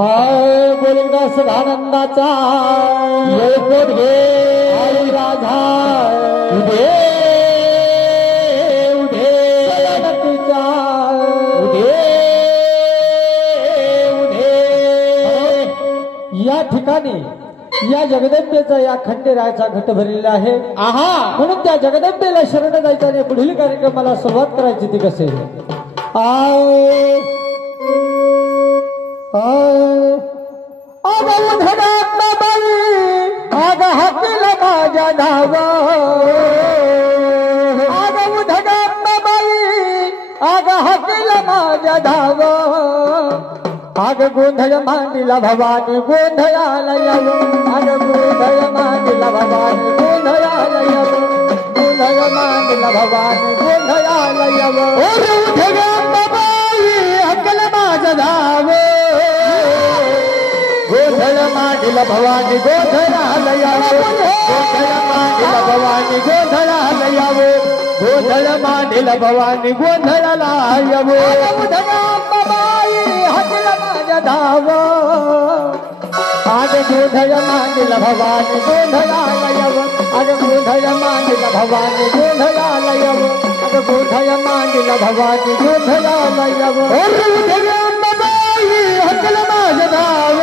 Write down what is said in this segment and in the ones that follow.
बोलिंगा सदानंदाचा पोट घे आई राधा उदे उदे तुझा उदे उदे या ठिकाणी या जगदंबेचा या खंडेरायाचा घट भरलेला आहे आहा म्हणून त्या जगदंबेला शरण जायचं आणि पुढील कार्यक्रमाला सुरुवात करायची ती कसे आग हाकील माझ्या धावा आग उधडात बाई आग हाकील माझ्या धावा आग गोंधळ मांडीला भवानी गोंधळाला यावं आग गोंधळ मांडीला भवानी गोंधळाला यावं गोंधळ मांडीला भवानी गोंधळाला यावं हक्कल माझं धाव गोंधळ मांडीला भवानी गोंधळाला यावं गोंधळ मांडीला भवानी गोंधळाला यावं गोंधळ मांडीला भवानी गोंधळाला यावं धाव आग गोंधळ मांडीला भवानी गोंधळाला यावं आग गोंधळ मांडीला भवानी गोंधळाला यावं आग गोंधळ मांडीला भवानी गोंधळाला यावं हक्कल माझं धाव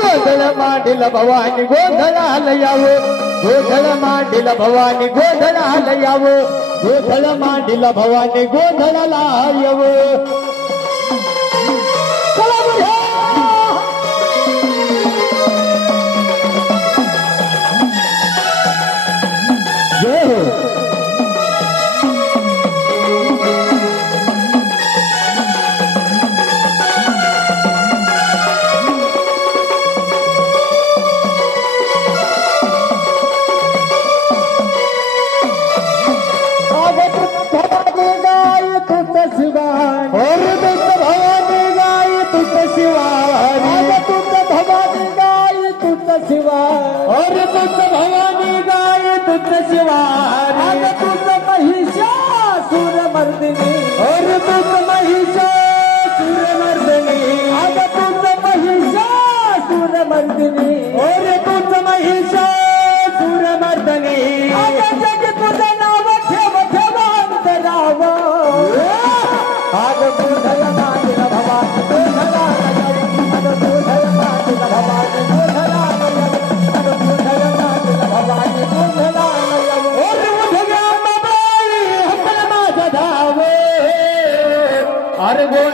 गोंधळ मांडीला भवानी गोंधळाला यावं गोंधळ मांडीला भवानी गोंधळाला यावं गोंधळ मांडीला भवानी गोंधळाला यावं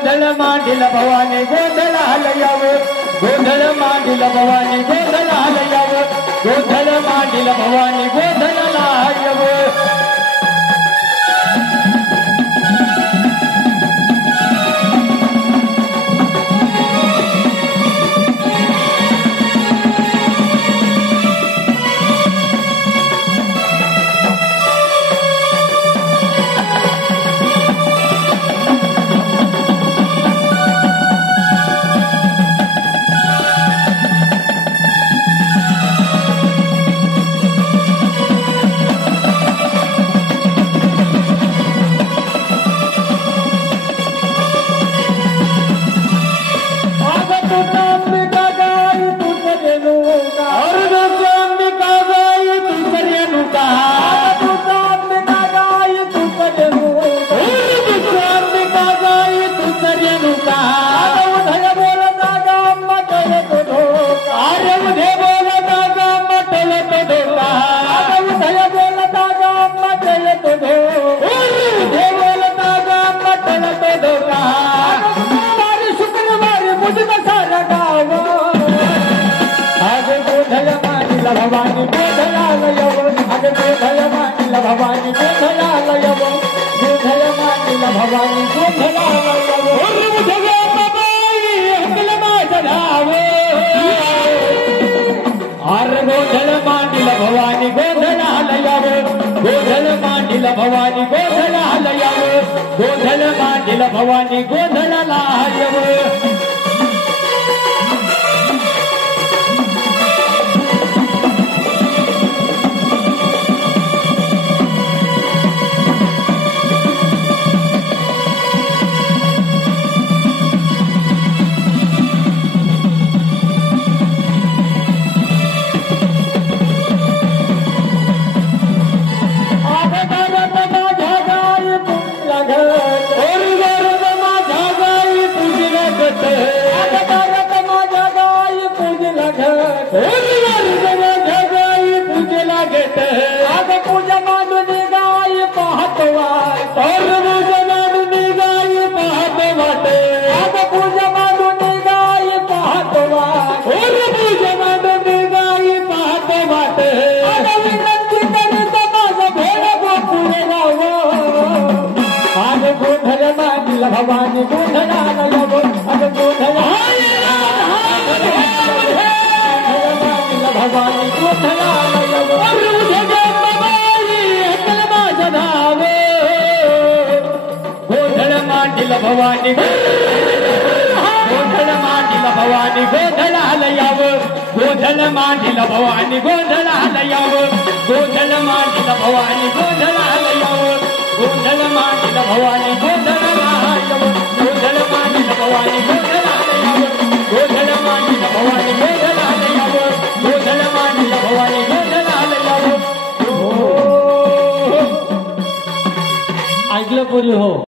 गोंधळ मांडीला भवानी गोंधळाला यावं गोंधळ मांडीला भवानी गोंधळाला यावं गोंधळ मांडीला भवानी गोंधळाला यावं भवानी गोंधळाला यावं आग गोंधळ मांडीला भवानी गोंधळाला यावं गोंधळ मांडीला भवानी गोंधळाला यावं हक्कल माझं धाव आर गोंधळ मांडीला भवानी गोंधळाला यावं गोंधळ मांडीला भवानी गोंधळाला यावं गोंधळ मांडीला भवानी गोंधळाला यावं घट करत माझ्या गाई पूजेला घट करत माझ्या गाई पूजेला घट करत माझ्या गाई पूजेला घट अग पूजा मांडून गाई पाहत वाट पूजा मांडून गाई पाहत वाट अग पूजा मांडून गाई पाहत वाट पूजा मांडून गाई पाहत वाट विनंती करीत माझं भेड गोपुरे गाव आज गोंधळ मांडीला भवानी गोंधळाला यव अग गोंधळ मांडीला भवानी गोंधळाला यव माझं धाव गोंधळ मांडीला भवानी गोंधळ मांडीला भवानी गोंधळाला याव गोंधळ मांडीला भवानी गोंधळाला याव गोंधळ मांडीला भवानी गोंधळाला याव गोंधळ मांडीला भवानी गोंधळाला याव गोंधळ मांडीला भवानी गोंधळाला याव गोंधळ मांडीला भवानी गोंधळाला याव गोंधळ मांडीला भवानी गोंधळाला याव ऐकलं पुरी हो